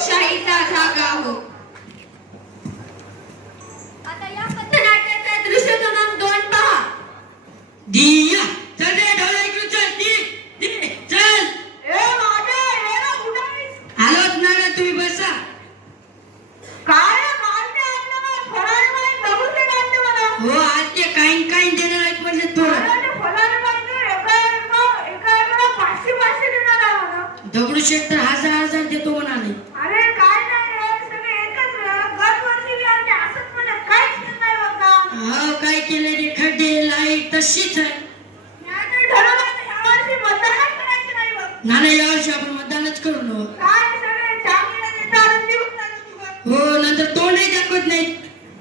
लोकशाहीचा धागा हो. आता या पथनाट्याचा दृश्य क्रमांक 2 पहा. दिया चल रे ढोला इकडे चल चल ए मागे हे ना कुठे आलोच ना रे तुम्ही बसा. काय मारते आपल्याला फराळ नाही बघून ते नाट्य मला. हो आज ते काही देणार आहेत म्हणजे थोडं अरे फराळ म्हणजे एका 500 देणार आहे मला. दगडूशेठ तर हजार देतो म्हणाले. अरे काय नाही रे सगळे एकच गत वर्षी बी आमचे असंच म्हणत काहीच नाही बघा. हो काय केलं रे खड्डे लाईट तशीच आहे. नाही ठरवलं आहे ह्या वर्षी मतदानच करायचं नाही बघ. नाना यावर्षी आपण मतदानच करू ना. काय सगळे चांगले देतात आणि देऊन जातात. हो नंतर तोंडही दाखवत नाही.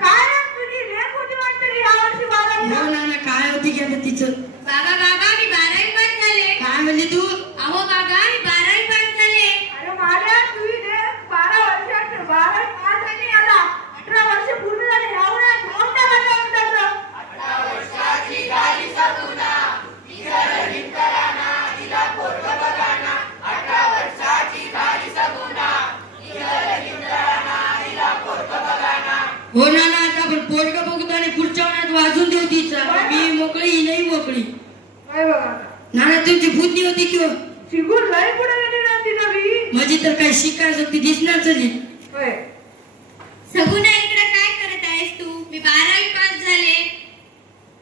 काय रे तुझी लेख होती वाटतं ह्या वर्षी 12वी. हो नाना काय होती की आता तिचं. बाबा मी 12वी पास झाले. काय म्हणली तू. अहो बाबा मी 12वी पास झाले. अरे माझ्या तुझी लेख 12 वर्षाचे 12वी पास झाली. आता 18 वर्ष पूर्ण झाले. ह्या वयात जाऊन त्या माझ्या अगोदरचं 18 वर्षाची झाली सगुना तिचं निंतराना तिला पोरगं बघाना. 18 वर्षाची झाली सगुना तिचं निंतराना तिला पोरगं बघाना. हो नाना आता आपण पोरगं बघतो आणि पुढच्या महिन्यात वाजून देऊ तिचा. मी मोकळी ही नाही मोकळी. काय बघा नाना तुमची भूतनी होती किंवा शिकून लय पुढे गेली ना ती नवी. म्हणजे तर काय शिकायचं ती दिसणार झाली. होय सगुना इकडे काय करत आहेस तू. मी 12वी पास झाले.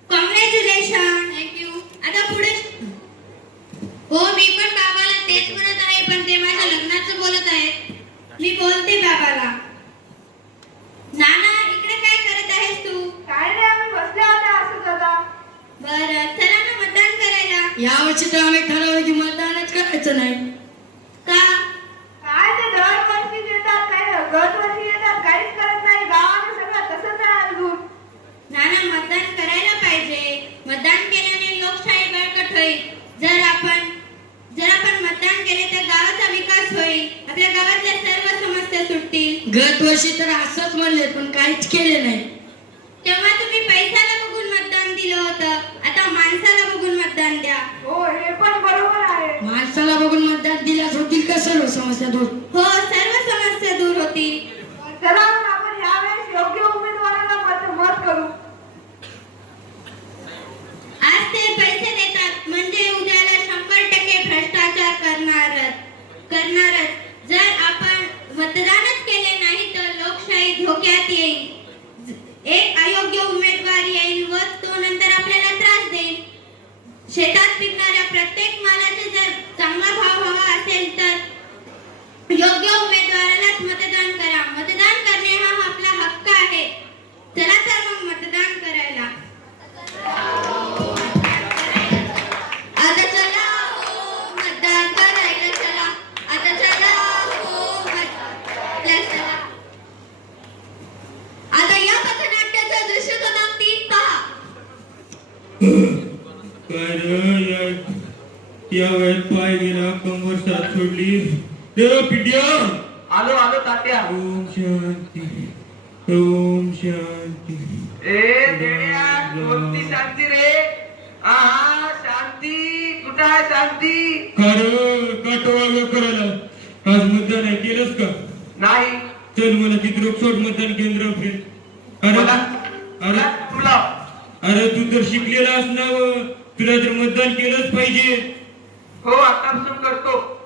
कॉंग्रॅच्युलेशन. थँक्यू. आता पुढे हो मी पण बाबाला तेच म्हणत आहे पण ते माझ्या लग्नाचं बोलत आहेत. मी बोलते बाबाला. नाना इकडे काय करत आहेस तू. काय नाही आम्ही बसले होते असंच आता. बरं चला ना मतदान करायला. यावर्षी तर आम्ही ठरवलं की मतदानच करायचं नाही. का काय ते दरवर्षी देतात काय गत वर्षी येतात काहीच करत नाही. गावाने सगळं तसंच आहे अजून. नाना मतदान करायला पाहिजे. मतदान केल्याने लोकशाही बळकट होईल. जर आपण मतदान केले तर गावाचा विकास होईल. आपल्या गावातल्या सर्व समस्या सुटतील. गत वर्षी तर असंच म्हणले पण काहीच केले नाही. तेव्हा तुम्ही पैशाला बघून मतदान दिलं होतं. आता माणसाला बघून मतदान द्या. हो हे पण बरोबर आहे. माणसाला बघून मतदान दिल्यास होतील का सर्व समस्या दूर. हो सर्व समस्या दूर होतील. चला आपण यावेळेस योग्य उमेदवाराला मत करू. आज ते पैसे देतात म्हणजे उद्याला 100% भ्रष्टाचार करणारच. जर आपण मतदानच केले नाही तर लोकशाही धोक्यात येईल. एक अयोग्य उमेदवार येईल व तो नंतर आपल्याला त्रास देईल. शेतात पिकणाऱ्या प्रत्येक मालाचा जर चांगला भाव हवा असेल तर योग्य उमेदवारालाच मतदान करा. मतदान करणे हा आपला हक्क आहे. चला तर मग मतदान करायला. आता चला हो मतदान करायला चला. आता चला हो मतदान चला. आता या पथनाट्याचा दृश्य क्रमांक 3 पहा. या वेळेत पाय गेला कंबर साथ सोडली. पिढ्या आलो तात्या. ओम शांती ओम शांती. ए देड्या कोणती शांती रे. आहा शांती कुठं आहे शांती. काटोवा करायला आज मतदान आहे केलंस का. नाही चल मला चित्रक सोड मतदान केंद्र फिर. तुला अरे तू तर शिकलेला असणार तुला तर मतदान केलंच पाहिजे. हो आतापासून करतो.